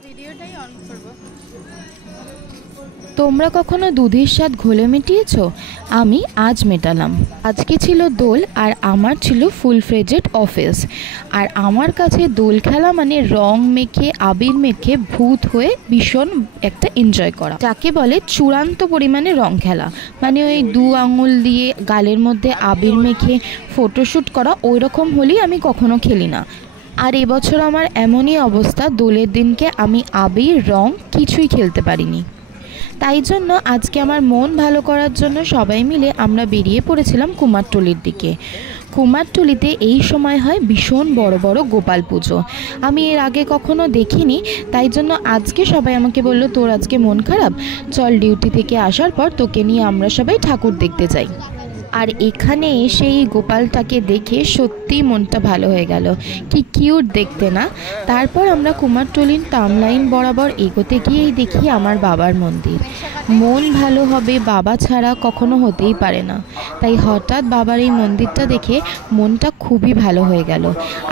ভিডিওটাই অন করব। তোমরা কখনো দুধের স্বাদ ঘোলে মিটিয়েছো? আমি আজ মেটালাম। আজকে ছিল দোল আর আমার ছিল ফুল ফ্লেজেড অফিস। আর আমার কাছে দোল খেলা মানে রং মেখে আবির মেখে ভূত হয়ে ভীষণ একটা এনজয় করা, যাকে বলে চূড়ান্ত পরিমাণে রং খেলা। মানে ওই 2 আঙুল দিয়ে গালের মধ্যে আবির মেখে ফটোশ্যুট করা, ওই রকম হলেই আমি কখনো খেলি না। আর এবছর আমার এমনই অবস্থা, দোলের দিনকে আমি আবির রং কিছুই খেলতে পারিনি। তাই জন্য আজকে আমার মন ভালো করার জন্য সবাই মিলে আমরা বেরিয়ে পড়েছিলাম কুমারটুলির দিকে। কুমারটুলিতে এই সময় হয় ভীষণ বড় বড় গোপাল পুজো। আমি এর আগে কখনো দেখিনি, তাই জন্য আজকে সবাই আমাকে বললো, তোর আজকে মন খারাপ, চল ডিউটি থেকে আসার পর তোকে নিয়ে আমরা সবাই ঠাকুর দেখতে যাই। আর এখানে এসে এই গোপালটাকে দেখে সত্যি মনটা ভালো হয়ে গেল, কি কিউট দেখতে না। তারপর আমরা কুমারটুলির টার্মলাইন বরাবর এগোতে গিয়েই দেখি আমার বাবার মন্দির। মন ভালো হবে বাবা ছাড়া কখনো হতেই পারে না, তাই হঠাৎ বাবার এই মন্দিরটা দেখে মনটা খুবই ভালো হয়ে গেল।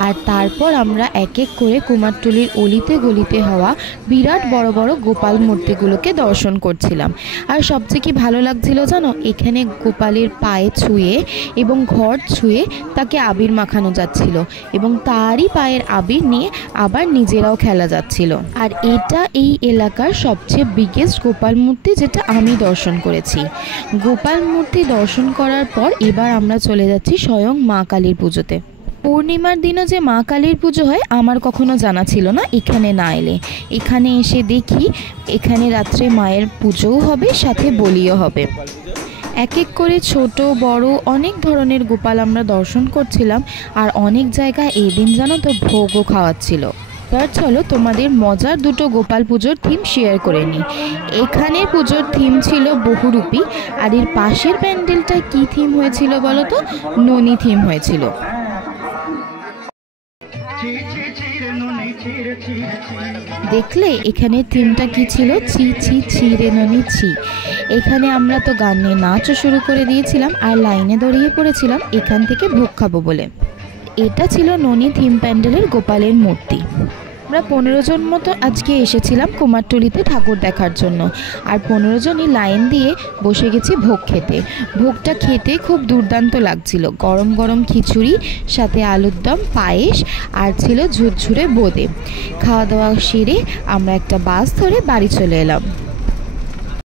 আর তারপর আমরা এক এক করে কুমারটুলির অলিতে গলিতে হওয়া বিরাট বড় বড় গোপাল মূর্তিগুলোকে দর্শন করছিলাম। আর সবচেয়ে কি ভালো লাগছিল জানো, এখানে গোপালের পায়ে ছুঁয়ে এবং ঘর ছুঁয়ে তাকে আবির মাখানো যাচ্ছিল এবং তারই পায়ের আবির নিয়ে আবার নিজেরাও খেলা যাচ্ছিল। আর এটা এই এলাকার সবচেয়ে বিগেস্ট গোপাল মূর্তি যেটা আমি দর্শন করেছি। গোপাল মূর্তি দর্শন করার পর এবার আমরা চলে যাচ্ছি স্বয়ং মা কালীর পুজোতে। পূর্ণিমার দিনও যে মা কালীর পুজো হয় আমার কখনো জানা ছিল না এখানে না এলে। এখানে এসে দেখি এখানে রাত্রে মায়ের পুজোও হবে, সাথে বলিও হবে। এক এক করে ছোট বড় অনেক ধরনের গোপাল আমরা দর্শন করছিলাম। আর অনেক জায়গায় এই দিন জানো তো ভোগও খাওয়াচ্ছিল। এবার চলো তোমাদের মজার দুটো গোপাল পুজোর থিম শেয়ার করে নিই। এখানে পুজোর থিম ছিল বহুরূপী, আর এর পাশের প্যান্ডেলটায় কি থিম হয়েছিল বলো তো? ননী থিম হয়েছিল। দেখলে এখানে থিমটা কি ছিল? ছি ছি ছি রে ননি ছি। এখানে আমরা তো গানে নাচও শুরু করে দিয়েছিলাম আর লাইনে দাঁড়িয়ে পড়েছিলাম এখান থেকে ভোগ খাবো বলে। এটা ছিল ননী থিম প্যান্ডেলের গোপালের মূর্তি। আমরা 15 জন মতো আজকে এসেছিলাম কুমারটুলিতে ঠাকুর দেখার জন্য। আর 15 জনই লাইন দিয়ে বসে গেছি ভোগ খেতে। ভোগটা খেতে খুব দুর্দান্ত লাগছিল। গরম গরম খিচুড়ি, সাথে আলুর দম, পায়েস, আর ছিল ঝুরঝুরে বোঁদে। খাওয়া দাওয়া সেরে আমরা একটা বাস ধরে বাড়ি চলে এলাম।